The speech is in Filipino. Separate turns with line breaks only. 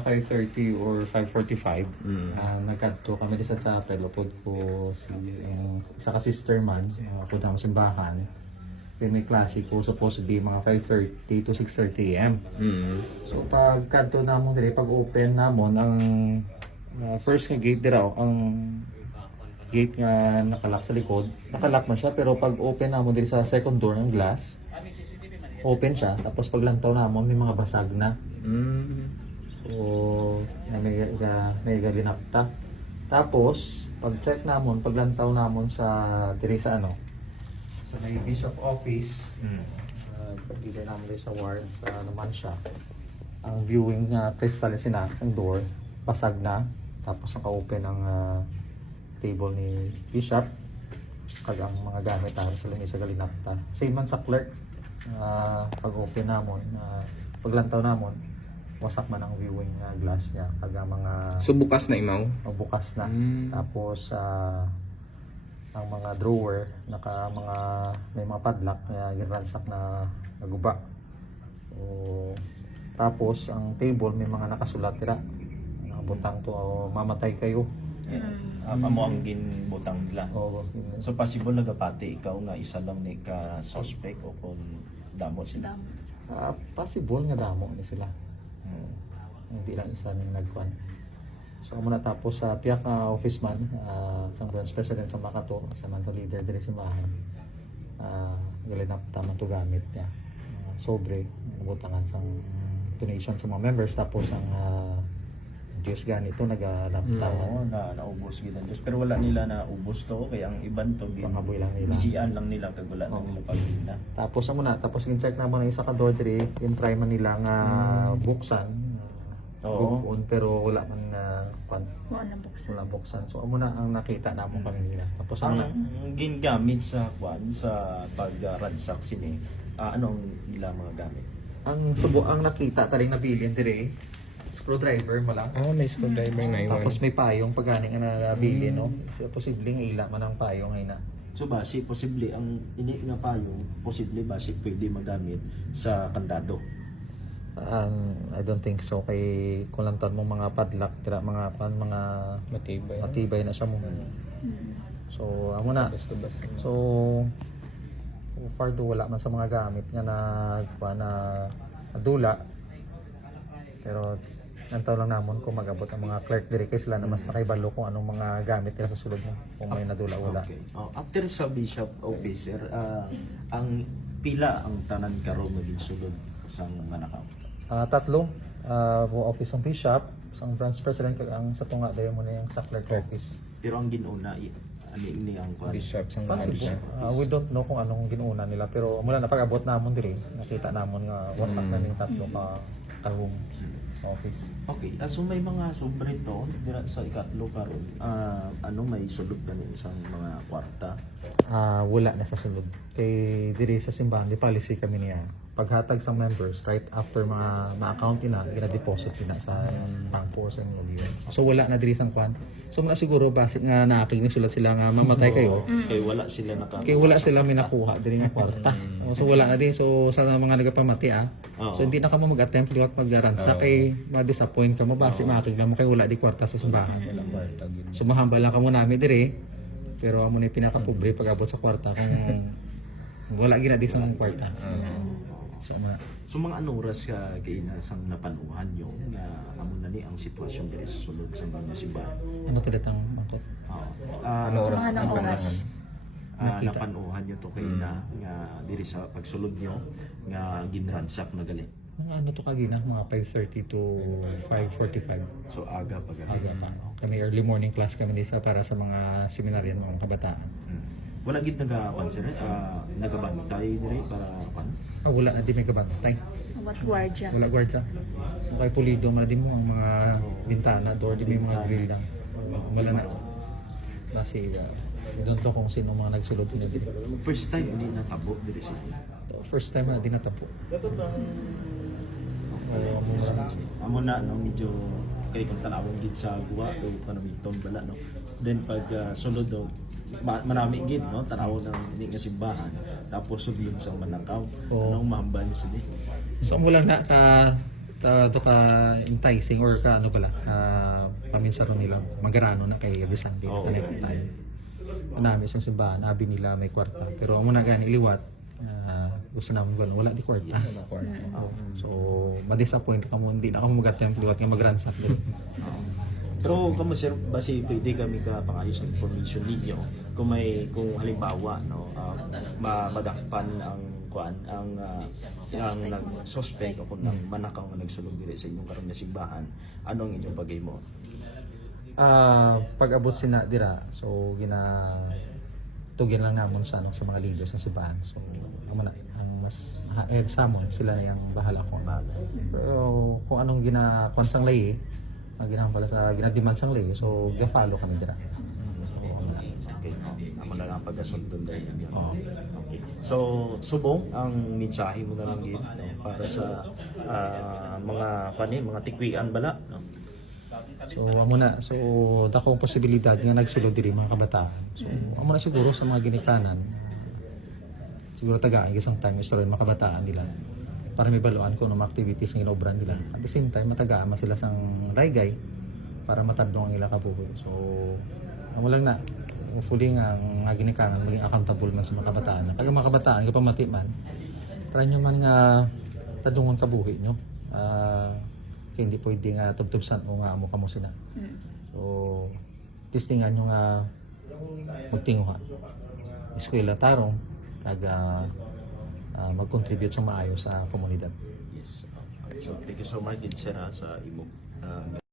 mga 5.30 or 5.45,
Mm.
ah, nagkadto kami sa chapel. Upod ko si, yung isa ka sister man, uh, punta kami simbahan. Then may klase ko, supposedly mga 5.30 to 6.30 a.m.
Mm.
So pag kadto namon dire pag open namon ang uh, first nga gate dira ang gate nga nakalak sa likod. Nakalak man siya pero pag open namon dire sa second door ng glass open siya tapos pag lantaw namon may mga basag na.
Mm.
So na may ga, may galinapta. Tapos pag check namon pag lantaw namon sa dire sa ano sa may bishop office
Mm.
uh, namin sa ward sa naman siya ang viewing uh, crystal sina ang door pasag na tapos naka-open ang ah, table ni Bishop kag ang mga gamit namin sa lamesa galinapta same man sa clerk Ah, pag open namon uh, paglantaw namon wasak man ang viewing ah, glass niya kag ang mga
So bukas na imaw?
bukas na
Mm.
tapos ah, ang mga drawer naka mga may mga padlock na ginransak na naguba. O tapos ang table may mga nakasulat tira. Nakabutang to o mamatay kayo.
Uh, amo ang ginbutang nila.
O
So possible nagapati ikaw nga isa lang ni ka suspect o kung damo sila.
ah, possible nga damo ni sila.
Hmm.
Hindi lang isa ning nagkuan. So amo na tapos sa piyak nga office man ah, sa branch president sa Makato sa man to leader diri sa bahay. Ah, galinap tama to gamit niya. Ah, sobre nabutangan sang donation sa mga members tapos ang uh, Diyos ganito nagalapta
Oo, na naubos gid ang Diyos. Pero wala nila na ubos to kaya ang iban to gin
Pangaboy lang nila.
bisian lang nila kag wala na
Oo.
nila paglinda.
Tapos amo na tapos gin-check naman ang isa ka door diri yung try man nila nga buksan. ah,
Oo.
on, pero wala man na kwan
Wala na buksan.
wala buksan. So amo na ang nakita namon kanina. Tapos amo
Ang
na
gingamit sa kwan sa pag-ransack sini, ah, anong nila mga gamit?
ang subo ang nakita taring nabilin dire screwdriver mo lang.
Oh, may screwdriver na iwan.
Tapos may payong pag ganing nga nabili no. Kasi posibleng ila man ang payong ay na.
So basi posible ang ini nga payong posible basi pwede magamit sa kandado.
Um, I don't think so kay kung lang mo mga padlock tira mga pan mga
matibay.
matibay na siya mo.
Mm.
So amo na.
Basta basta.
So so far do wala man sa mga gamit nga na kuha na adula. Pero nantaw lang namon kung magabot ang mga clerk diri kay sila na mas nakaibalo kung anong mga gamit nila sa sulod mo kung may nadula wala.
Okay. Oh, after sa bishop officer, ah, ang pila ang tanan karon maging sulod sa manakaw.
Ah, tatlo, uh, office ng bishop, ang branch president kag ang sa tunga dayon mo na yung sa clerk office.
Pero ang ginuna i- ani ini ang kwan.
Bishop sang
Possible. Ah, we don't know kung anong ginuuna nila pero mula na pag-abot namon diri, nakita namon nga wasak na ning tatlo ka kahong office.
Okay, ah, so may mga sobre to dira sa ikatlo karon. Ah, ano may sulod kani sa mga kwarta.
Ah, wala na sa sulod. Kay diri sa simbahan, di policy kami niya. Paghatag sa members, right after mga ma-account na, gina-deposit na sa pangpo sa mga yun. So wala na diri sang kwan. So muna siguro basic nga naaking ni sulat sila nga mamatay kayo.
Kay wala sila naka
Kaya wala sila minakuha diri nga kwarta. Oh, so wala na din so sa mga nagapamati ah. So hindi na ka mo mag-attempt liwat mag-ransa kay ma-disappoint ka mo base makig lang mo kay wala di kwarta sa simbahan. So mahamba lang ka mo nami diri. Pero amo ni pinaka-pobre pag abot sa kwarta kung wala gina di sa mga kwarta. So ma
So mga anong oras ka kay na sang napanuhan nyo nga amo na ni ang sitwasyon diri sa sulod sa mga simbahan.
ano to datang ako?
Oo. Ah,
Ano oras?
Mga anong
Ano
oras?
Ah,
Nakita.
napanuhan nyo to kay na nga diri sa pagsulod nyo nga ginransak na gali.
Mga ano to kagina mga 5:30 to 5:45.
So aga pa gali.
Aga pa. Kami early morning class kami di sa para sa mga seminaryan mga kabataan.
Hmm. Wala gid naga sir, ah, nagabantay diri para pan.
Ah, wala na di may kabantay.
What gwardiya?
Wala gwardya. Okay pulido nga din mo ang mga bintana, door, di may mga grill lang. Wala na. Kasi uh, don't know kung sino mga nagsulod na din.
First time hindi natabo diri sa
First time na din natapo.
Amo na no medyo kay kung tanawon gid sa guwa o panamiton bala no. Then pag ah, sulod do ma- marami gid no tanawon ng ini nga simbahan tapos sulod sa Manakaw.
Oo.
Anong mahambal niyo sini?
So mo lang na sa ta to ka enticing or ka ano pala uh, paminsan ron nila magarano na kay Bisante oh, tayo Manami isang simbahan, abi nila may kwarta. Pero ang muna gani iliwat, ah, gusto namin wala, wala di kwarta. Oo. So, ma-disappoint ka mo, hindi na ako mag-attempt liwat nga mag-ransack. Din.
Pero kamo sir, basi pwede kami ka pangayos ng information ninyo. Kung may kung halimbawa no uh, madakpan ang kuan ang uh, ang nag suspect o kung nang manakaw nga nagsulong dire sa inyong karon nga simbahan ano ang inyong pagaymo
Ah, pag abot sina dira, so gina tugyan lang namon sa ano sa mga leaders ng simbahan. So, muna, ang mas ha- eh, sa amon, sila na yung bahala ko. Pero kung anong gina kwansang lay, ang ginahang pala sa ginadiman sang lay, so ga-follow kami dira.
Okay. Amo na lang pagkasundon dahil ninyo.
Oo.
Okay. So, subong ang mensahe mo na lang gid no, para sa ah, mga pani, mga tikwian bala no.
So, amo na. So, dakong posibilidad nga nagsulod diri mga kabataan. So, amo na siguro sa mga ginikanan. Siguro tagaan isang time istorya mga kabataan nila para may baluan ko ng mga activities nga inobran nila. At the same time, matagaan man sila sang raygay para matadlong ang ila kabuhi. So, amo lang na. Hopefully nga ang ginikanan maging accountable man sa mga kabataan. Kaya mga kabataan, kapag mati man, try nyo man nga tadungon kabuhi nyo. Ah, kaya hindi pwede nga tubtubsan o nga amo kamo sila.
Mm.
So, testingan nyo nga magtinguha. Eskwela tarong kag ah, ah, mag-contribute sa maayo sa komunidad.
Yes. So, thank you so much din sir ha, sa imo ah,